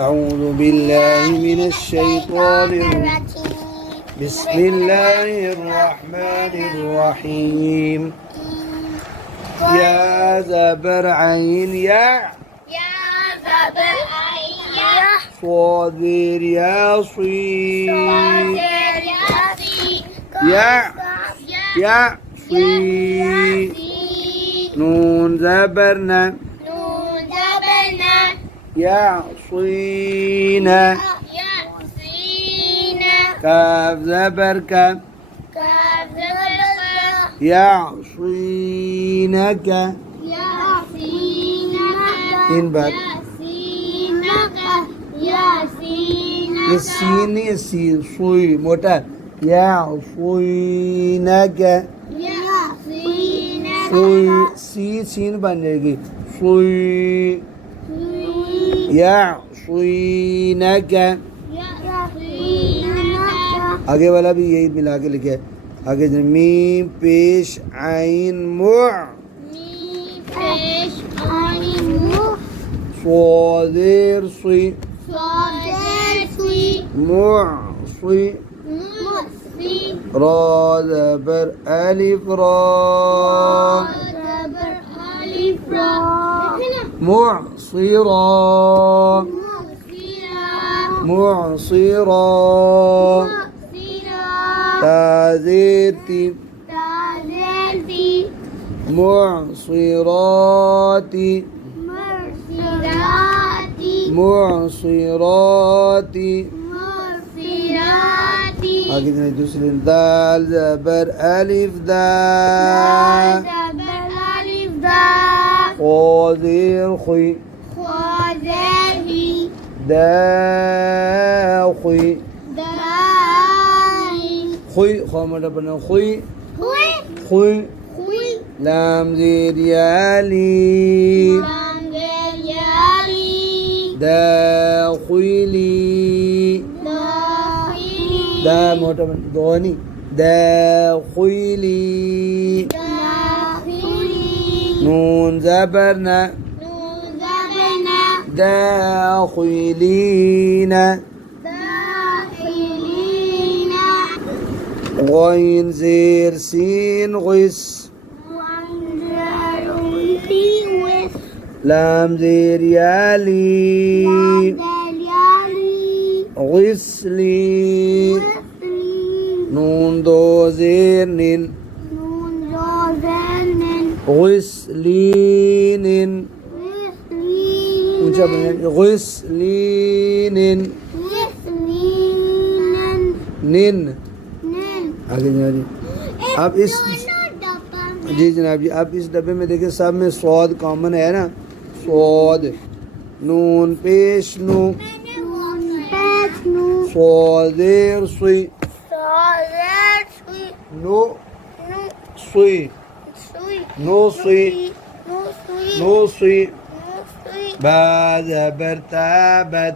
أعوذ بالله من الشيطان الرجيم. بسم الله الرحمن الرحيم. يا زبر عين يا زبر عين يا صادر يا صين يا صين نون زبرنا يا صين كاف زبر كاف يا صينك إن بعد السين السين صي موتا يا صينك صي सी सीन बन जाएगी صي या صينك आगे वाला भी यही मिला के लिखे आगे मीम पेश आइन मुअ صادر صي मुअ صي را زبر ألف را معصرا معصرا تازيتي معصرات معصرات आगे दूसरी दाल जबर अलिफ दाल خاذير خي داخي خي خامر بنا خي خي لام زير يالي داخلي دا موتا دوني داخلي نون زبرنا داخلين غين زير سين غس لام زير يالي غسلي نون دو زير نين غسلين غسلين نين आगे जी अब इस जी जनाब जी अब इस डब्बे में देखिए सब में सौद कॉमन है ना सौद नून पेश नू सौदेर सुई नो सुई नो सुई नो सुई बा ज़बर ताबत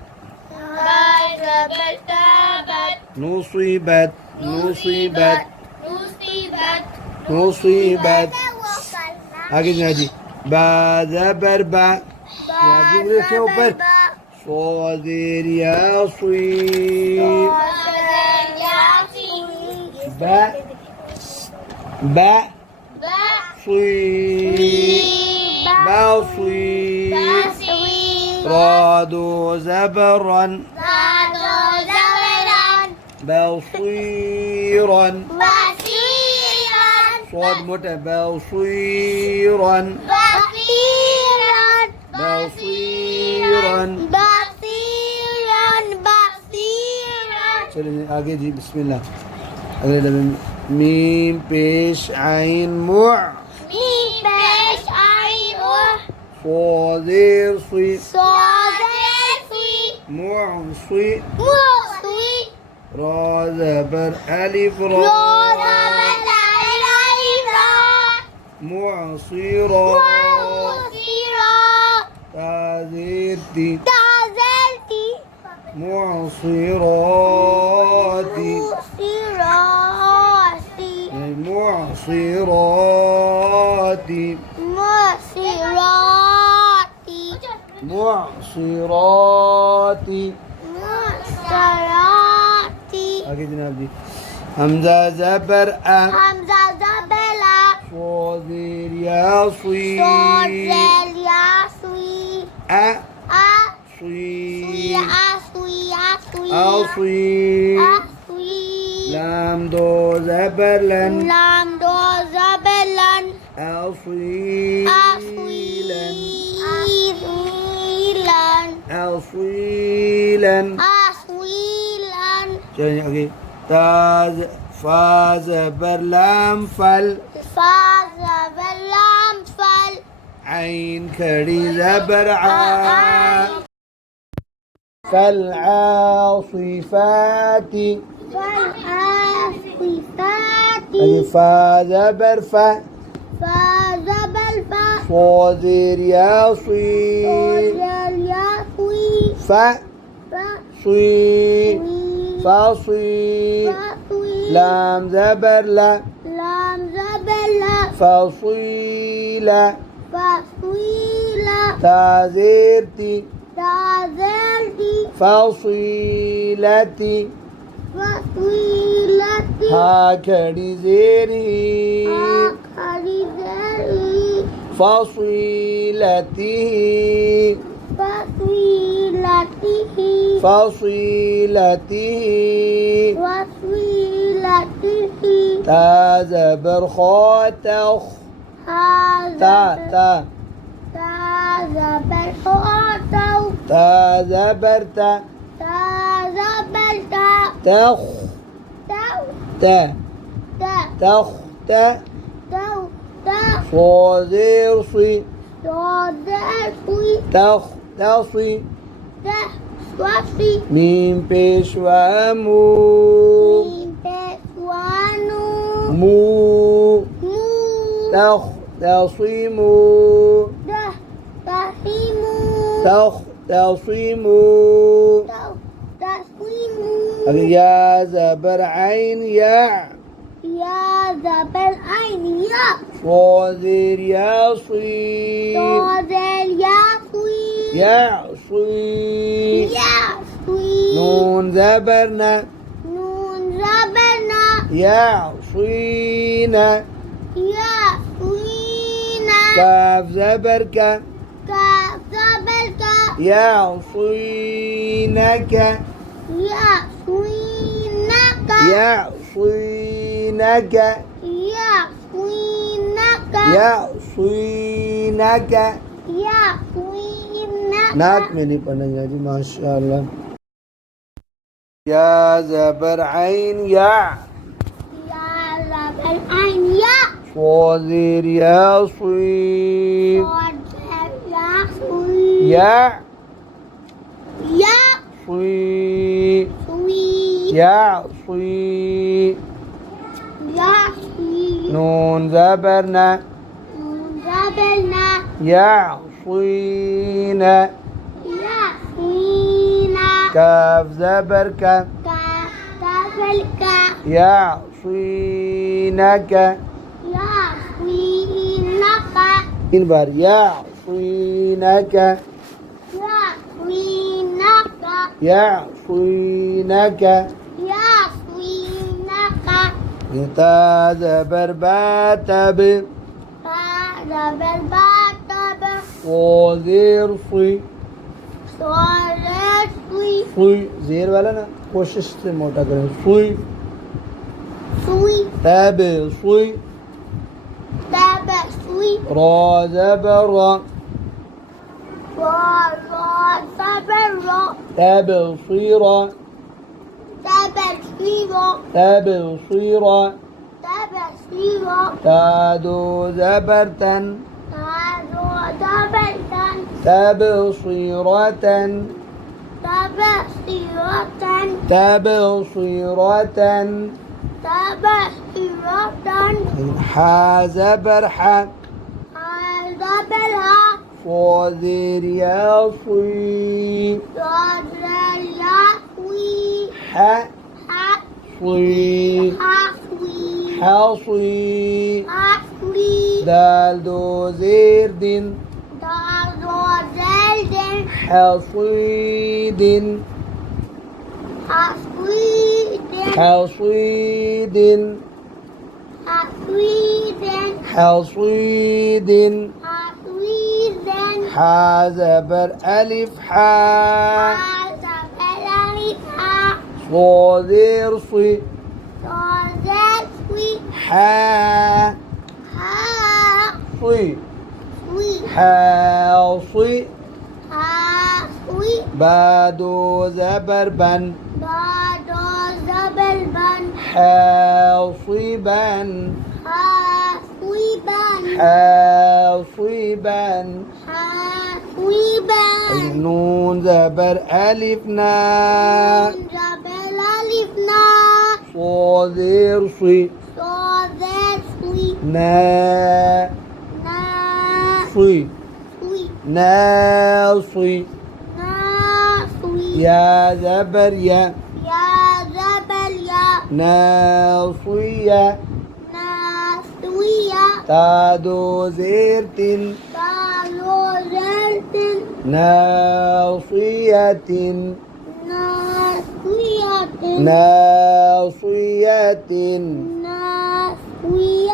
نصيبت نصيبت نصيبت आगे जी बा ज़बर बा के ऊपर صادر يا صين با با صين با صين رادو زبرا بصيرا صاد متى بصيرا بصيرا चलिए आगे जी बिस्मिल्लाह अगले डब्बे में मीम पेश आइन मुअ صادر صي मुअ صي را زبر ألف را معصرا تازيرتي معصرات معصرات معصرات मुबसरात मुबसरात आगे जनाब जी हमजा ज़बर आ हमजा ज़बर आ صاد زير يا صي صاد زال या सुई أ आ صي सुई आ सुई आ सुई أ صي आ सुई لام دو زبر لن लाम दो ज़बर लन أصيلا أصيلا أصيلا أصيلا चलिए आगे ताज फाज बरलाम फल فاز باللام فل عين खड़ी زبر ع فالعاصفات فالعاصفات आगे फाज बरफा فاز بالفاء صادر يا صي صاد يا سوي ف صي فصي فصي لام زبر لا لام زبر لا فصيلا فصيلا تازيرتي تازلتي فصيلتي فصيلتي هاكدي زيري آخری زری فصيلته فصيلته فصيلته وصيلته تازبر خاتخ تا هذا تا زبر خاطو تازبرت زبرت تخ تو تا تا تخ تا تو تا صادر صي صادر سوی تخ تصي ته سوسی ميم بيشوا مو میم پیشوانو مو مو تخ تصيمو ده تحیمو تخ تصيمو تو تسلیمو يا زبر عين يا یا زبر عین یا صادر يا صي صادر یا سوی يا صي یا سوی نون زبرنا نون زبرنا يا صينا یا سوینا كاف زبرك کاف زبر کا يا صينك یا سوینک يا صينك یا سوینک يا صينك یا سوینک नाक में नहीं पढ़ना जी माशाल्लाह या ज़बर आइन या या زبر عین یا صادر يا صي صادر یا سوی يا یا صي سوی يا صي یا سوی نون زبرنا نون زبرنا يا صينا یا سوینا كاف زبرك کاف زبر کا يا صينك یا سوینک इन बार या صينك یا سوینک يا صينك یا سوینک تا زبر باتب زبر باتب صادر صي صادر سوی صي زیر वाला ना कोशिश से मोटा करें सुई سوی تاب صي تب سوی را زبر را را زبر را تاب صيرا تب سویرا تاب صيرا تب سویرا تادو زبرتن تازو زبرتن تاب صيرة تب سیرتن تاب صيرة تب سیرتن حا زبر حا زبرها صادر يا صي صادر یا سوی حا حق صي حقوی حصي حقوی دال دو زير دين دازو زلدن حصيد حصيد حصيد حصيد حصيد حصيد حا زبر ألف حا حسب الألف صادر صي صادت وي حا ها صي وي حا صي ها وي بادو زبر بن بعد زبل بن حاصبا حاصبا حاصبا حاصبا نون زبر ألف نا جبل ألفنا صادر صي صادت وي نا نا صي وي ناصي ناصوي يا زبر يا يا زبل يا ناصية ناصوية تادو زيرت قالوا زرت ناصية ناصوية ناصية ناصوية